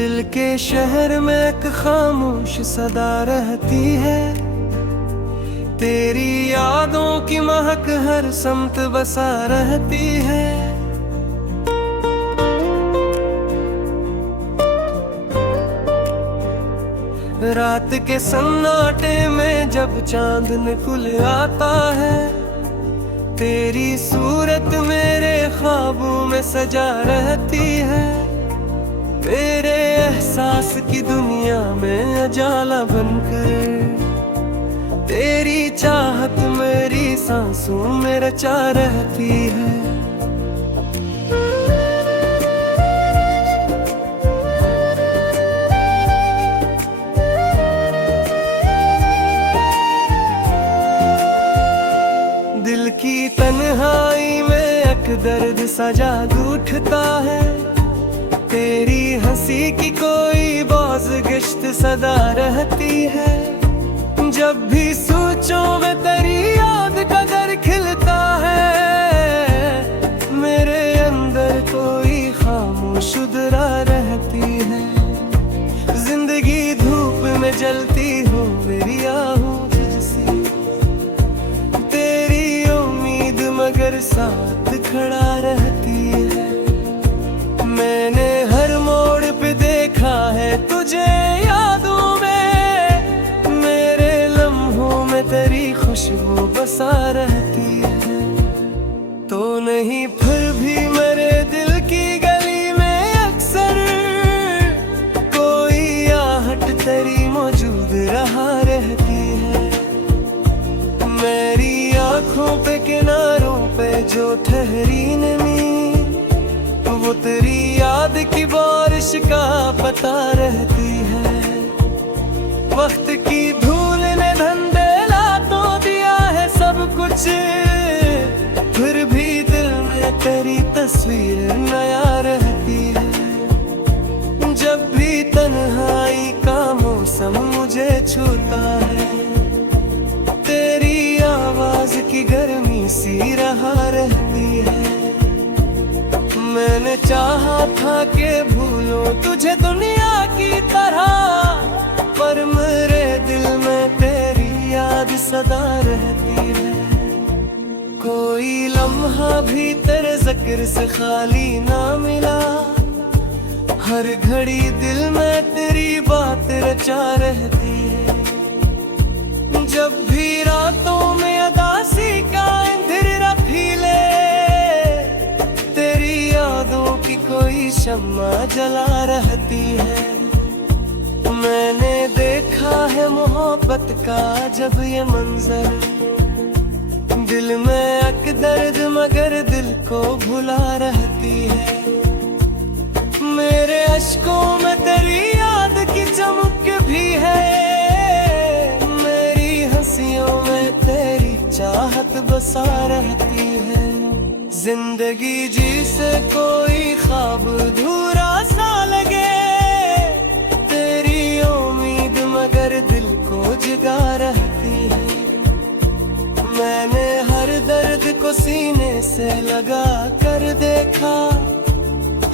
दिल के शहर में एक खामोश सदा रहती है, तेरी यादों की महक हर समत बसा रहती है। रात के सन्नाटे में जब चांद निकल आता है, तेरी सूरत मेरे ख्वाबों में सजा रहती है। मेरे एहसास की दुनिया में अजाला बनकर तेरी चाहत मेरी सांसों में रचा रहती है। दिल की तन्हाई में एक दर्द सा जादू उठता है, तेरी हंसी की कोई बाज़-गश्त सदा रहती है। जब भी सोचो मैं तेरी याद का दर खिलता है, मेरे अंदर कोई खामोश उधरा रहती है। जिंदगी धूप में जलती हो मेरी आहों जैसी, तेरी उम्मीद मगर साथ खड़ा रहती है। मैंने हर मोड़ पे देखा है तुझे यादों में, मेरे लम्हों में तेरी खुशबू बसा रहती है। तो नहीं फिर भी मेरे दिल की गली में अक्सर कोई आहट तेरी मौजूद रहा रहती है। मेरी आँखों पे किनारों पे जो ठहरी नमी, वो तेरी याद की बारिश का पता रहती है। वक्त की धूल ने धंधेला तो दिया है सब कुछ, फिर भी दिल में तेरी तस्वीर नया रहती है। जब भी तन्हाई का मौसम मुझे छूता है, तेरी आवाज की गर्मी सी रहा रहती है। मैंने चाहा था कि भूलूं तुझे दुनिया की तरह, पर मेरे दिल में तेरी याद सदा रहती है। कोई लम्हा भी तेरे जिक्र से खाली ना मिला, हर घड़ी दिल में तेरी बात रचा रहती है। जब भी रातों में उदासी का अंधेरा फैले, तेरी यादों की कोई शम्मा जला रहती है। मैंने देखा है मोहब्बत का जब ये मंजर, दिल में एक दर्द मगर दिल को भुला रहती है। मेरे अश्कों में तेरी याद की चमक भी है, मेरी हंसियों में तेरी चाहत बसा रहती है। जिंदगी जिसे कोई ख्वाब अधूरा सा लगे, तेरी उम्मीद मगर दिल को जगा रहती है। मैंने हर दर्द को सीने से लगा कर देखा,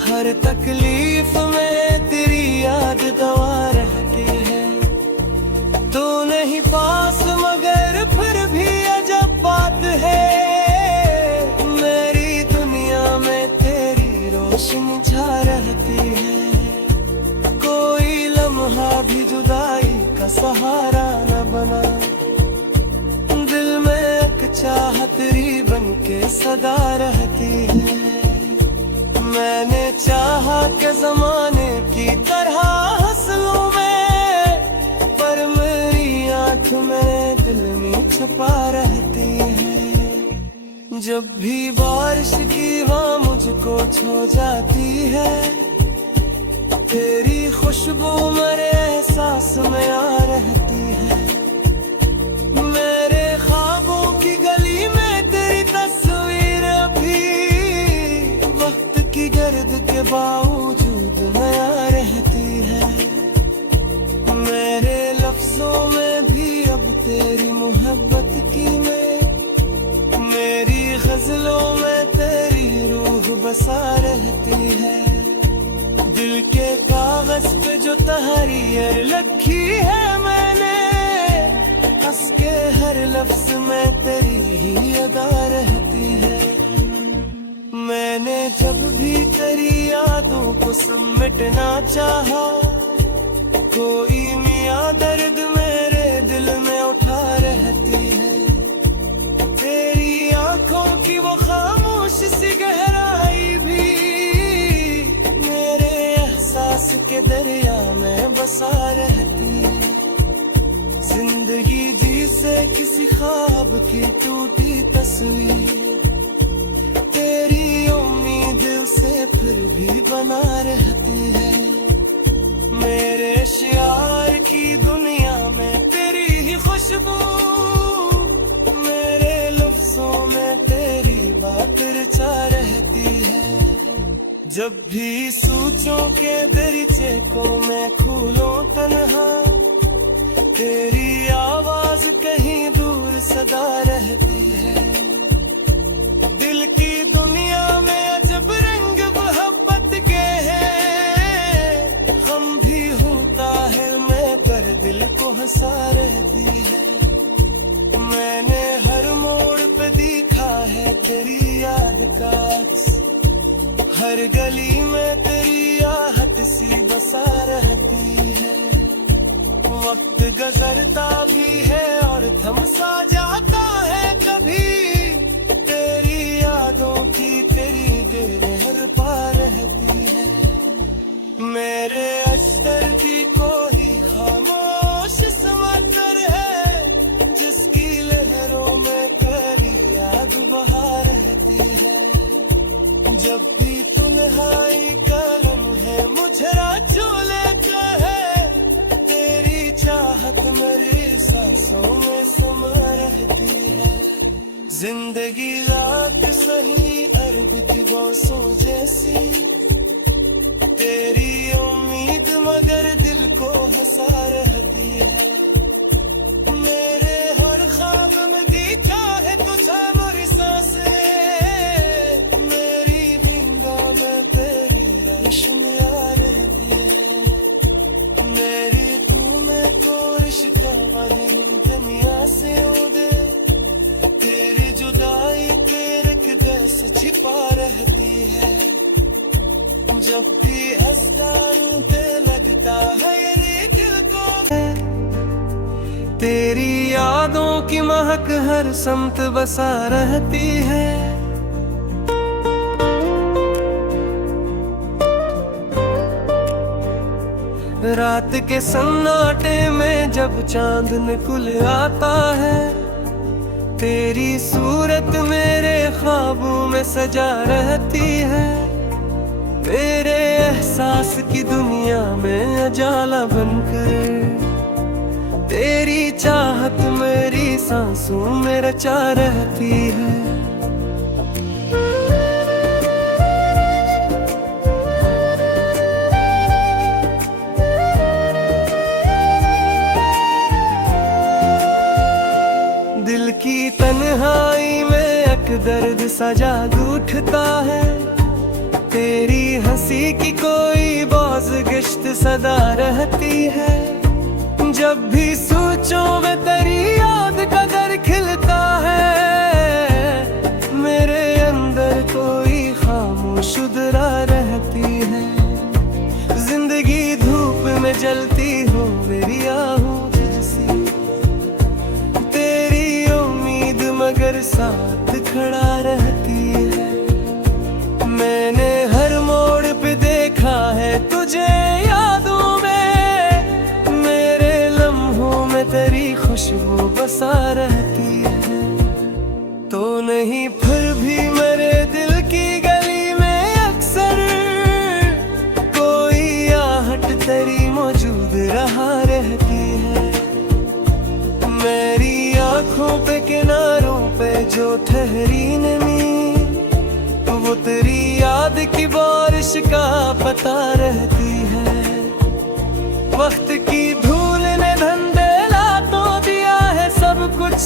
हर तकलीफ में तेरी याद दवा रहती है। तू नहीं पास मगर फिर भी अजब बात है, मेरी दुनिया में तेरी रोशनी छा रहती है। कोई लम्हा भी जुदाई का सहारा न बना, दिल में एक चाहत तेरी बन के सदा रहती है। मैंने चाहा कि जमाने की तरह हंस लूं मैं, पर मेरी आँख में दिल में छुपा रहती है। जब भी बारिश की हवा मुझको छू जाती है, तेरी खुशबू मेरे एहसास में आ रहती है। मेरे ख्वाबों की गली में तेरी तस्वीर अभी वक्त की गर्द के बावजूद नया रहती है। मेरे लफ्जों में भी अब तेरी मोहब्बत की मेरी गजलों में तेरी रूह बसा रहती है। दिल के कागज पे जो तहरीर लिखी है मैंने, हंस के हर लफ्ज में तेरी ही अदा रहती है। मैंने जब भी तेरी यादों को समेटना चाहा, कोई मियाँ दर्द मेरे दिल में उठा रहती है। तेरी आंखों की वो खामोश सी गहराई भी मेरे एहसास के दरिया में बसा रहती है। जिंदगी जैसे किसी ख्वाब की टूटी तस्वीर, तेरी उम्मीद से फिर भी बना रहती है। मेरे शियार की दुनिया में तेरी ही खुशबू, मेरे लफ्जों में तेरी बात रचा रहती है। जब भी सोचों के दरीचे को मैं खोलूं तन्हा, तेरी आवाज कहीं दूर सदा रहती है। दिल की दुनिया में अजब रंग मोहब्बत के हैं, गम भी होता है मैं कर दिल को हंसा रहती है। मैंने हर मोड़ पे देखा है तेरी याद का अक्स, हर गली में तेरी आहट सी बसा रहती है। वक्त गुजरता भी है और थम सा जाता है कभी, तेरी यादों की तेरी गिरहर पा रहती है। मेरे अश्तर की कोई खामोश समंदर है, जिसकी लहरों में तेरी याद बहा रहती है। जब भी तन्हाई का लम्हे मुझरा चूले का है, तेरी चाहत मेरी सांसों में समा रहती है। जिंदगी रात सही अर्ध की बौसों जैसी, तेरी उम्मीद मगर दिल को हंसा रहती है। मेरे हर ख्वाब में दिखा है तुझे मेरी सांसें, मेरी जिंदा में तेरी रोशनी आ रहती है। मेरी तू में को रिश्ता वही दुनिया से उड़े, तेरी जुदाई तेरे किधर से छिपा रहती है। जब भी हंसता हूँ ते लगता है ये दिल को, तेरी यादों की महक हर समत बसा रहती है। रात के सन्नाटे में जब चांद निकल आता है, तेरी सूरत मेरे ख्वाबों में सजा रहती है। तेरे एहसास की दुनिया में उजाला बनकर, तेरी चाहत मेरी सांसों में रचा रहती है। दिल की तन्हाई में एक दर्द सा जादू उठता है, तेरी हंसी की कोई बाज़ गश्त सदा रहती है। जब भी सोचों में तेरी याद का दर खिलता है, मेरे अंदर कोई खामोश उधरा रहती है। जिंदगी धूप में जलती हो मेरी आहों जैसी, तेरी उम्मीद मगर साथ खड़ा रहती है। मैंने हर मोड़ पे देखा है तुझे यादों में, मेरे लम्हों में तेरी खुशबू बसा रहती है। तो नहीं फिर भी मेरे दिल की गली में अक्सर कोई आहट तेरी मौजूद रहा रहती है। मेरी आंखों पे किनारों पे जो ठहरी नमी, वो तेरी याद की बारिश का पता रहती है। वक्त की धूल ने धंधेला तो दिया है सब कुछ,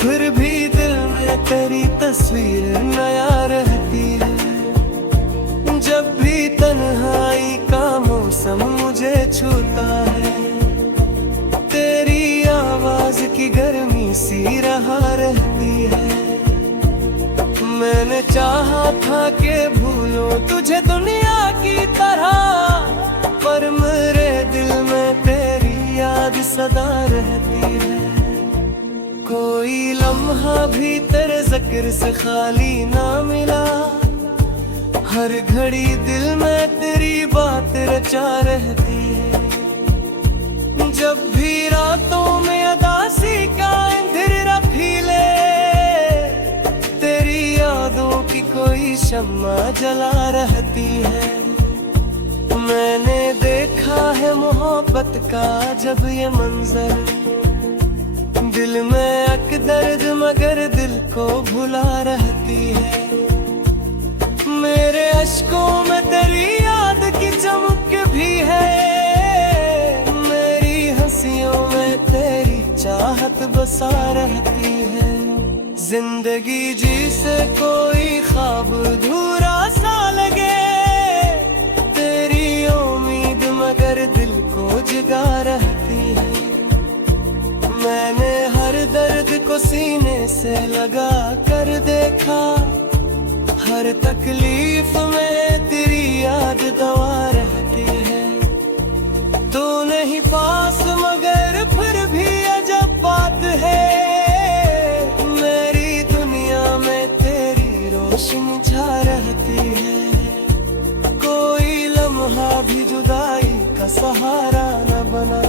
फिर भी दिल में तेरी तस्वीर नया रहती है। जब भी तन्हा है। मैंने चाहा था कि भूलूं तुझे दुनिया की तरह, पर मेरे दिल में तेरी याद सदा रहती है। कोई लम्हा भी तेरे जिक्र से खाली ना मिला, हर घड़ी दिल में तेरी बात रचा रहती है। जब भी रातों में उदासी का अंधेरा फीले, तेरी यादों की कोई शम्मा जला रहती है। मैंने देखा है मोहब्बत का जब ये मंजर, दिल में अक दर्द मगर दिल को भुला रहती है। मेरे अश्कों में तेरी याद की चमक भी है, मेरी हंसियों में तेरी चाहत बसा रहती है। जिंदगी जिसे कोई ख्वाब अधूरा सा लगे, तेरी उम्मीद मगर दिल को जगा रहती है। मैंने हर दर्द को सीने से लगा कर देखा, हर तकलीफ में तेरी याद दवा रहती है। तू नहीं पास मगर फिर भी अजब बात है, मेरी दुनिया में तेरी रोशनी छा रहती है। कोई लम्हा भी जुदाई का सहारा न बना,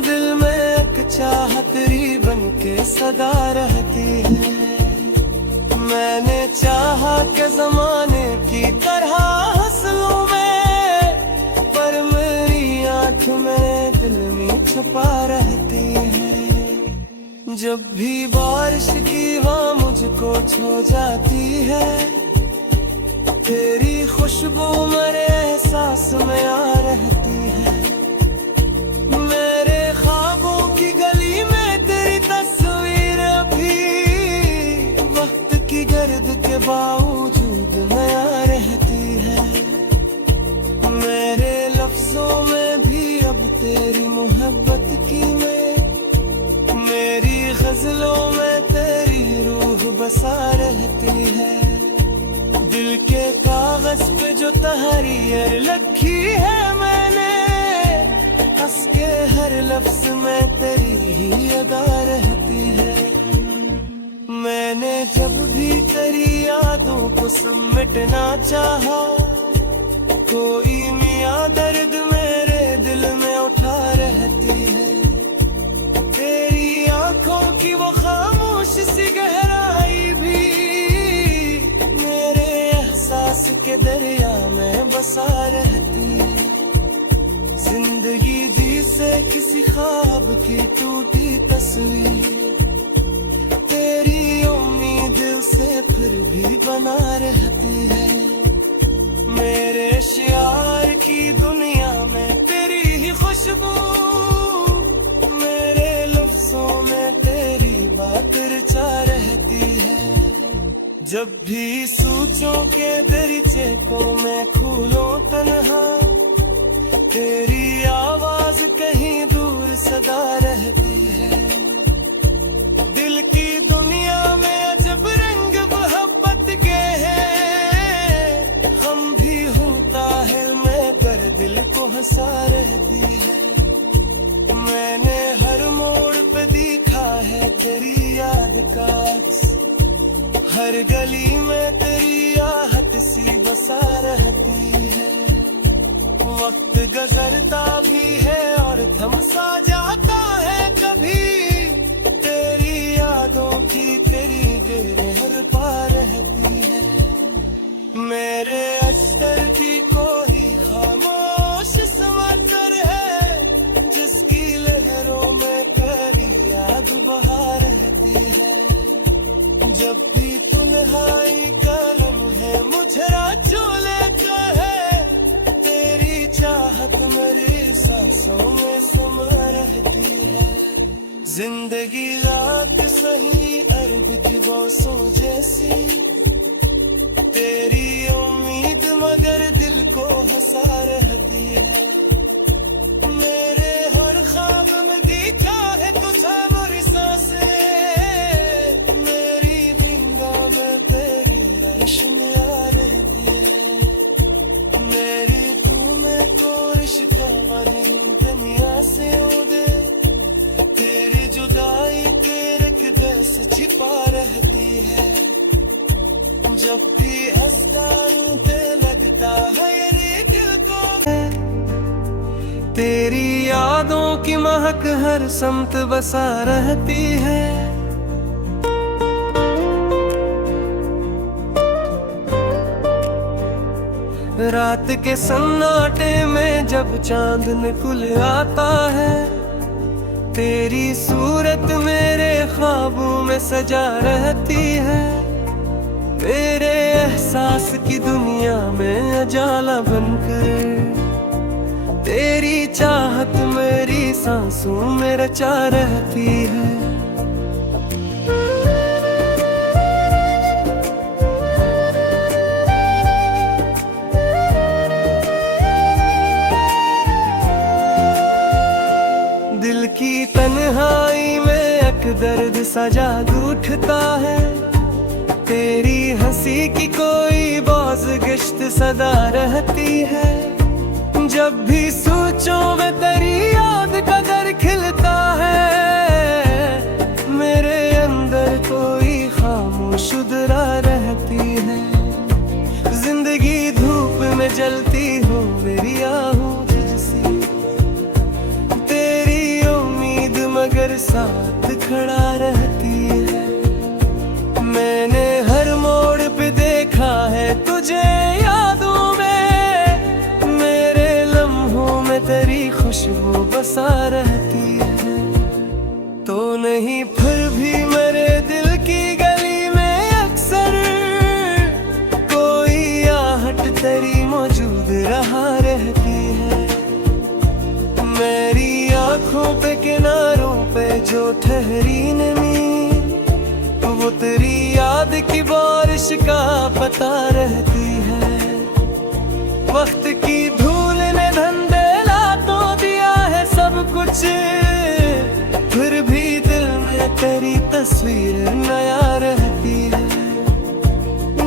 दिल में एक चाहत तेरी बन के सदा रहती है। मैंने चाहा कि जमाने की तरह हंस लूं मैं, पर मेरी आँख में दिल में छुपा रहती है। जब भी बारिश की वहाँ मुझको छो जाती है, तेरी खुशबू मेरे एहसास में आ रहती है। मेरे ख्वाबों की गली में तेरी तस्वीर अभी वक्त की गर्द के बावजूद नया रहती है। मेरे लफ्जों में भी अब तेरी मोहब्बत की मेरी गजलों में तेरी रूह बसा रहती है। दिल के कागज पे जो तहरीर लिखी है मैंने, हंस के हर लफ्ज में तेरी ही अदा रहती है। मैंने जब भी तेरी यादों को समेटना चाहा, कोई मियाँ दर्द मेरे दिल में उठा रहती है। तेरी आंखों की वो खामोश सी गहराई भी मेरे एहसास के दरिया में बसा रहती है। जिंदगी जिसे किसी ख्वाब की टूटी तस्वीर, तेरी उम्मीद से फिर भी बना रहती है। मेरे शियार की दुनिया में तेरी ही खुशबू, मेरे लफ्जों में तेरी बात रचा रहती है। जब भी सोचों के दरीचे को मैं खोलूं तन्हा, तेरी आवाज कहीं दूर सदा रहती है। दिल की दुनिया में अजब रंग मोहब्बत के हैं, गम भी होता है मैं कर दिल को हंसा रहती है। मैंने हर मोड़ पे देखा है तेरी याद का अक्स, हर गली में तेरी आहट सी बसा रहती है। वक्त गुजरता भी है और थम सा जाता है कभी, तेरी यादों की तेरी देर हर पार रहती है। मेरे अश्तर की कोई खामोश समंदर है, जिसकी लहरों में तेरी याद बहा रहती है। जब भी तन्हाई का लम्हे मुझे चोले का है, तेरी चाहत मेरी सांसों में समा रहती है। जिंदगी रात सही अर्ध की बरसों जैसी, तेरी उम्मीद मगर दिल को हंसा रहती है। मेरे हर ख्वाब में देखा है तुझे मेरी सांसें, महक हर समत बसा रहती है। रात के सन्नाटे में जब चांद निकल आता है, तेरी सूरत मेरे ख्वाबों में सजा रहती है। मेरे एहसास की दुनिया में उजाला बनकर तेरी चाहत मेरी सांसों में रचा रहती है। दिल की तन्हाई में एक दर्द सा जादू उठता है। तेरी हंसी की कोई बाज़-गश्त सदा रहती है। जब भी सोचो मैं तेरी याद का दर खिलता है। मेरे अंदर कोई खामोश उधरा रहती है। जिंदगी धूप में जलती हो मेरी आहूं जैसी, तेरी उम्मीद मगर साथ खड़ा रहती है। मैंने हर मोड़ पे देखा है तुझे यादों में, मेरे लम्हों में तेरी खुशबू बसा रहती है। तो नहीं फिर भी मेरे दिल की गली में अक्सर कोई आहट तेरी मौजूद रहा रहती है। मेरी आँखों पे किनारों पे जो ठहरी नमी, वो तेरी याद की बारिश का पता रहती है। वक्त की धूल ने धंधेला तो दिया है सब कुछ, फिर भी दिल में तेरी तस्वीर नया रहती है।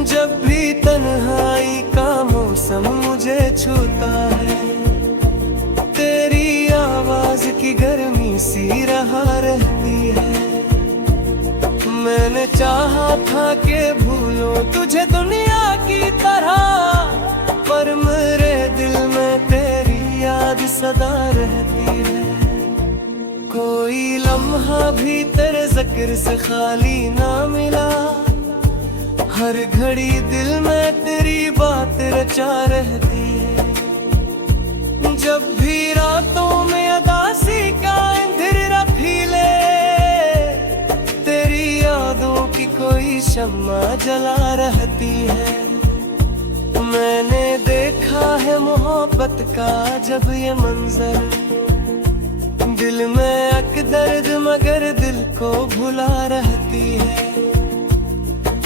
जब भी तन्हाई का मौसम मुझे छूता है, तेरी आवाज की गर्मी सी रहा रहती है। मैंने चाहा था कि भूलूं तुझे दुनिया की तरह, पर मेरे दिल में तेरी याद सदा रहती है। कोई लम्हा भी तेरे जिक्र से खाली ना मिला, हर घड़ी दिल में तेरी बात रचा रहती है। जब भी रातों में अदासी का अंधेरा फीले, तेरी यादों की कोई शम्मा जला रहती है। मैंने देखा है मोहब्बत का जब ये मंजर, दिल में एक दर्द मगर दिल को भुला रहती है।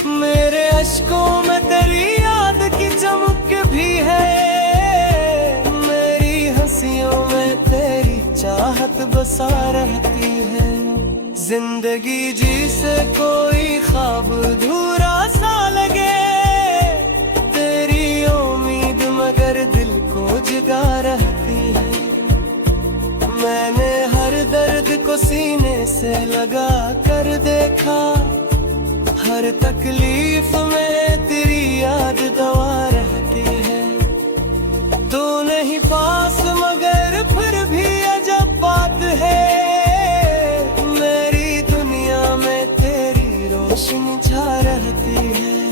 मेरे अश्कों में तेरी याद की चमक भी है, मेरी हंसियों में तेरी चाहत बसा रहती है। जिंदगी जी से कोई ख्वाब अधूरा सा लगे, तेरी उम्मीद मगर दिल को जगा रहती है। मैंने हर दर्द को सीने से लगा कर देखा, हर तकलीफ में तेरी याद दवा रहती है। तू नहीं पास मगर फिर भी अजब बात है, मेरी दुनिया में तेरी रोशनी छा रहती है।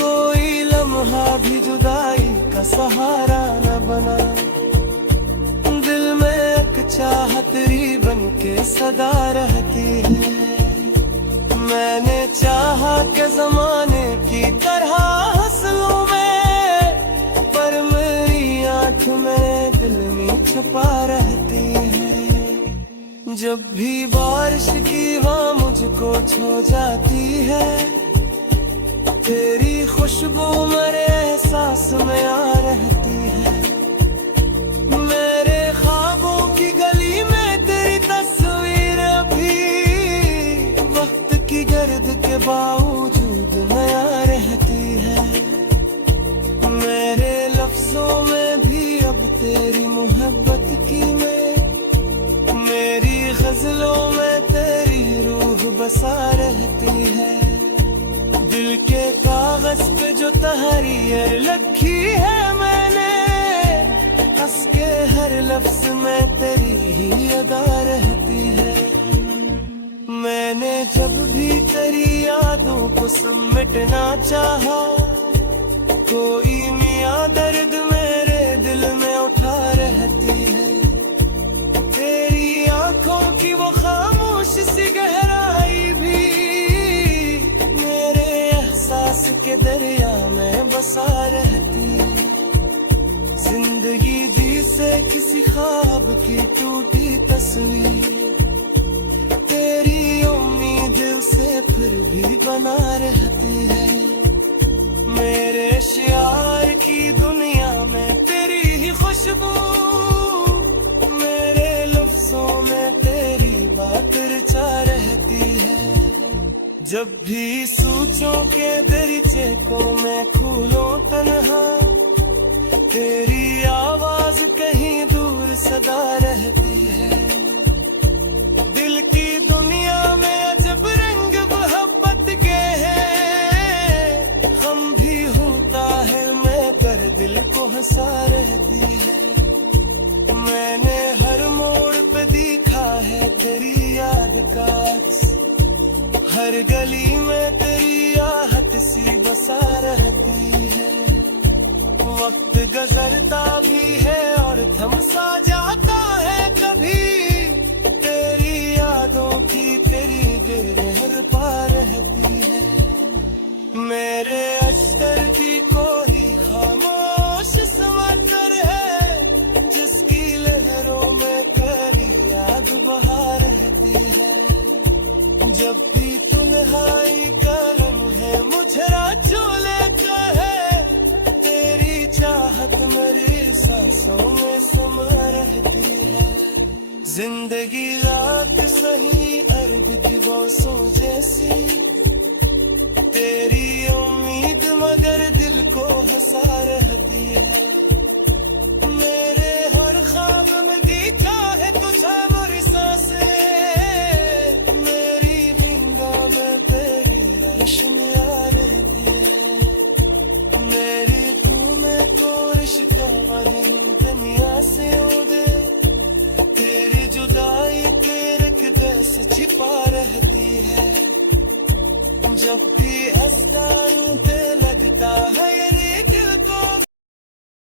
कोई लम्हा भी जुदाई का सहारा न बना, दिल में एक चाहत तेरी बन के सदा रहती है। मैंने चाहा कि ज़माने की तरह हंस लूं मैं, पर मेरी आँख में दिल में छुपा रहती है। जब भी बारिश की हवा मुझको छू जाती है, तेरी खुशबू मेरे एहसास में आ रहती है। मेरे ख्वाबों की गली में तेरी तस्वीर अभी वक्त की गर्द के बावजूद नया रहती है। मेरे लफ्जों में भी अब तेरी मोहब्बत की मेरी गजलों में तेरी रूह बसा रहती है। दिल के कागज पे जो तहरीर लिखी है मैंने, हंस के हर लफ्ज में तेरी ही अदा रहती है। मैंने जब भी तेरी यादों को समेटना चाहा, कोई मियाँ दर्द मेरे दिल में उठा रहती है। तेरी आंखों की वो खामोश सी गहराई भी मेरे एहसास के दरिया में बसा रहती है। जिंदगी दी से किसी ख्वाब की टूटी तस्वीर, तेरी उम्मीद से फिर भी बना रहती है। मेरे शियार की दुनिया में तेरी ही खुशबू, मेरे लफ्जों में तेरी बात रचा रहती है। जब भी सोचों के दरीचे को मैं खोलूं तन्हा, तेरी आवाज कहीं दूर सदा रहती है। दिल की दुनिया में अजब रंग मोहब्बत के हैं, गम भी होता है मैं कर दिल को हंसा रहती है। मैंने हर मोड़ पे देखा है तेरी याद का अक्स, हर गली में तेरी आहट सी बसा रहती है। वक्त गुजरता भी है और थम सा जाता है कभी, तेरी यादों की तेरी गिरहर पा रहती है। मेरे अश्कर की कोई खामोश समंदर है, जिसकी लहरों में करी याद बहा रहती है। जब भी तुम्हारी कलम है मुझरा चोले का है, तेरी चाहत मेरी सांसों में समा रहती है। जिंदगी रात सही अर्ग की बरसों जैसी, तेरी उम्मीद मगर दिल को हंसा रहती है। मेरे हर ख्वाब में देखा है तुझे मेरी सांसें, मेरी रिंगा में तेरी रोशनी आ रहती है। मेरी तू में तो रिश्ता वही दुनिया से उड़े, तेरी जुदाई तेरे किधर से छिपा रहती है। जब भी हंसता हूँ ते लगता है